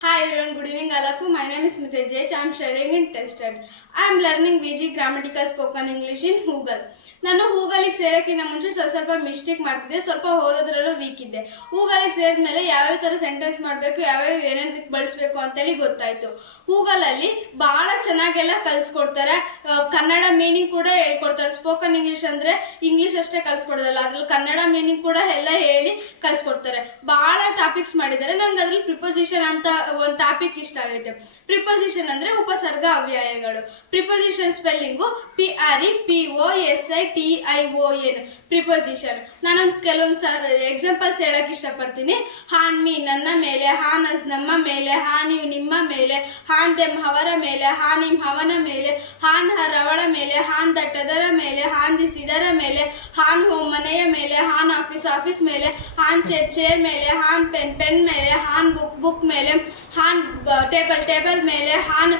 Hi everyone, good evening all of you. My name is Smita J. I am studying in Tested. I am learning VG Grammatical Spoken English in Google. ನಾನು ಹೂಗಲಿಗೆ ಸೇರೋಕ್ಕಿಂತ ಮುಂಚೆ ಸ್ವಲ್ಪ mistake ಮಾಡ್ತಿದ್ದೆ, ಸ್ವಲ್ಪ ಓದೋದ್ರಲ್ಲೂ weak ಇದ್ದೆ. ಹೂಗಲಿಗೆ ಸೇರಿದ್ಮೇಲೆ ಯಾವ್ಯಾವ ಥರ sentence ಮಾಡಬೇಕು, ಯಾವ್ಯಾವ ಏನೇನು ಬಳಸಬೇಕು ಅಂತೇಳಿ ಗೊತ್ತಾಯಿತು. ಹೂಗಲಲ್ಲಿ ಭಾಳ ಚೆನ್ನಾಗೆಲ್ಲ ಕಲಿಸ್ಕೊಡ್ತಾರೆ. ಕನ್ನಡ ಮೀನಿಂಗ್ ಕೂಡ ಹೇಳ್ಕೊಡ್ತಾರೆ. ಸ್ಪೋಕನ್ ಇಂಗ್ಲೀಷ್ ಅಂದರೆ ಇಂಗ್ಲೀಷ್ ಅಷ್ಟೇ ಕಲಿಸ್ಕೊಡೋದಲ್ಲ, ಅದ್ರಲ್ಲಿ ಕನ್ನಡ ಮೀನಿಂಗ್ ಕೂಡ ಎಲ್ಲ ಹೇಳಿ ಕಲಿಸ್ಕೊಡ್ತಾರೆ. ಭಾಳ ಟಾಪಿಕ್ಸ್ ಮಾಡಿದ್ದಾರೆ. ನಂಗೆ ಅದ್ರಲ್ಲಿ ಪ್ರಿಪೋಸಿಷನ್ ಅಂತ ಒಂದು ಟಾಪಿಕ್ ಇಷ್ಟ ಆಗೈತೆ. ಪ್ರಿಪೋಸಿಷನ್ ಅಂದರೆ ಉಪಸರ್ಗ ಅವ್ಯಯಗಳು. Preposition spelling PREPOSITION. ಪ್ರಿಪೋಸಿಷನ್ ನಾನೊಂದು ಕೆಲವೊಂದು ಎಕ್ಸಾಂಪಲ್ಸ್ ಹೇಳಕ್ಕೆ ಇಷ್ಟಪಡ್ತೀನಿ. ಹಾನ್ ಮೀ ನನ್ನ ಮೇಲೆ, ಹಾನ್ ಅಸ್ ನಮ್ಮ ಮೇಲೆ, ಹಾನ್ ಯು ನಿಮ್ಮ ಮೇಲೆ, ಹಾನ್ ದೆಮ್ ಅವರ ಮೇಲೆ, ಹಾನ್ ಇಮ್ ಅವನ ಮೇಲೆ, ಹಾನ್ ಹರ್ ಅವಳ ಮೇಲೆ, ಹಾನ್ ದಟ್ ಅದರ ಮೇಲೆ, ಹಾನ್ ದಿಸ್ ಇದರ ಮೇಲೆ, ಹಾನ್ ಹೋಮ್ ಮನೆಯ ಮೇಲೆ, ಹಾನ್ ಆಫೀಸ್ ಮೇಲೆ, ಹಾನ್ ಚೇರ್ ಮೇಲೆ, ಹಾನ್ ಪೆನ್ ಮೇಲೆ, ಹಾನ್ ಬುಕ್ ಮೇಲೆ, ಹಾನ್ ಟೇಬಲ್ ಮೇಲೆ, ಹಾನ್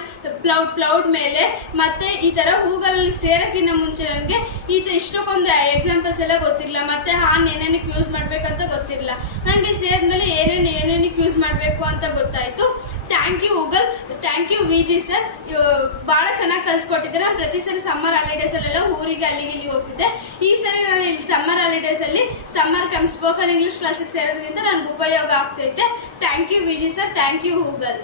ಪ್ಲೌಡ್ ಮೇಲೆ. ಮತ್ತೆ ಈ ಥರ ಹೂಗಳಲ್ಲಿ ಸೇರೋಕ್ಕಿಂತ ಮುಂಚೆ ನನಗೆ ಇಷ್ಟಕ್ಕೊಂದು ಎಕ್ಸಾಂಪಲ್ಸ್ ಎಲ್ಲ ಗೊತ್ತಿರಲಿಲ್ಲ. ಮತ್ತು ಹಾನ್ ಏನೇನಕ್ಕೆ ಯೂಸ್ ಮಾಡಬೇಕಂತ ಗೊತ್ತಿರಲಿಲ್ಲ. ನನಗೆ ಸೇರಿದ್ಮೇಲೆ ಏನೇನಕ್ಕೆ ಯೂಸ್ ಮಾಡಬೇಕು ಅಂತ ಗೊತ್ತಾಯಿತು. Thank you Google, thank you V G sir. ಭಾಳ ಚೆನ್ನಾಗಿ ಕಲಿಸ್ಕೊಟ್ಟಿದ್ದೆ. ನಾನು ಪ್ರತಿ ಸರಿ ಸಮ್ಮರ್ ಹಾಲಿಡೇಸಲ್ಲೆಲ್ಲ ಊರಿಗೆ ಅಲ್ಲಿಗೆ ಹೋಗ್ತಿದ್ದೆ. ಈ ಸರಿ ನಾನು ಇಲ್ಲಿ ಸಮ್ಮರ್ ಹಾಲಿಡೇಸಲ್ಲಿ ಸಮ್ಮರ್ ಸ್ಪೋಕನ್ ಇಂಗ್ಲೀಷ್ ಕ್ಲಾಸಿಗೆ ಸೇರೋದ್ರಿಂದ ನನಗೆ ಉಪಯೋಗ ಆಗ್ತೈತೆ. Thank you V G sir, thank you Google.